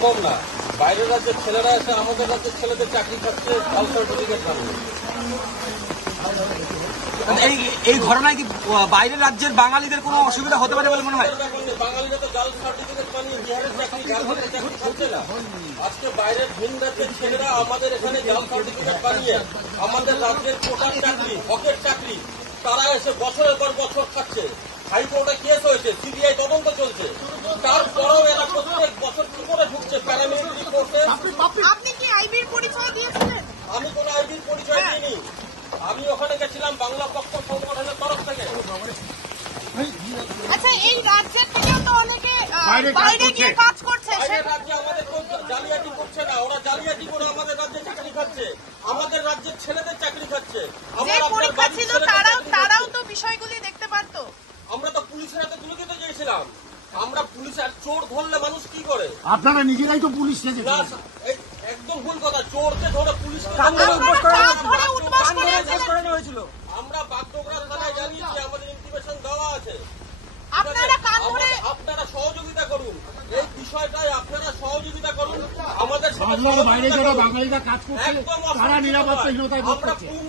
সম্ভব না। বাইরের রাজ্যের ছেলেরা এসে আমাদের রাজ্যের ছেলেদের চাকরি খাচ্ছে কাল সার্টিফিকেট বানিয়ে এই এই ঘটনায় কি বাইরের রাজ্যের বাঙালিদের কোনো অসুবিধা হতে পারে বলে মনে হয়? বাঙালিরা তো জাল সার্টিফিকেট বানিয়ে বিহারের চাকরি ঝাড়খণ্ডের চাকরি খাচ্ছে না। আজকে বাইরের ভিন রাজ্যের ছেলেরা আমাদের এখানে জাল সার্টিফিকেট বানিয়ে আমাদের রাজ্যের কোটার চাকরি হকের চাকরি তারা এসে বছরের পর বছর খাচ্ছে। হাইকোর্টে কেস হয়েছে সিবিআই তদন্ত চলছে। তারপরেও এরা প্রত্যেক বছর কি করে ঢুকছে প্যারামিলিটারি কোর্টে আপনি কি আইবির পরিচয় দিয়েছিলেন? আমি কোন আইডির পরিচয় দিইনি। আমি ওখানে গেছিলাম বাংলা পক্ষ সংগঠনের তরফ থেকে। আচ্ছা এই রাজ্যের থেকেও তো অনেকে বাইরে গিয়ে কাজ করছে রাজ্যে আমাদের জালিয়াতি করছে না। ওরা জালিয়াতি করে আমাদের রাজ্যে চাকরি খাচ্ছে। আমাদের রাজ্যের ছেলেদের চাকরি খাচ্ছে। যে পরীক্ষা ছিল তারাও তারাও। তো বিষয়গুলি দেখতে পারতো। আমরা তো পুলিশের হাতে তুলে দিতে চেয়েছিলাম। আমরা পুলিশের চোর ধরলে মানুষ কি করে? আপনারা নিজেরাই তো পুলিশ এই- একদম ভুল কথা চোরকে ধরে হয়েছিল। আমরা বাগডোগরা থানায় জানিয়েছি আমাদের ইনফরমেশন দেওয়া আছে। আপনারা কান ধরে আপনারা সহযোগিতা করুন। এই বিষয়টায় আপনারা সহযোগিতা করুন। আমাদের বাইরে যারা বাঙালিরা কাজ করছে তারা নিরাপত্তাহীনতায় নয়। বোধ আমরা করছে। পূর্ণ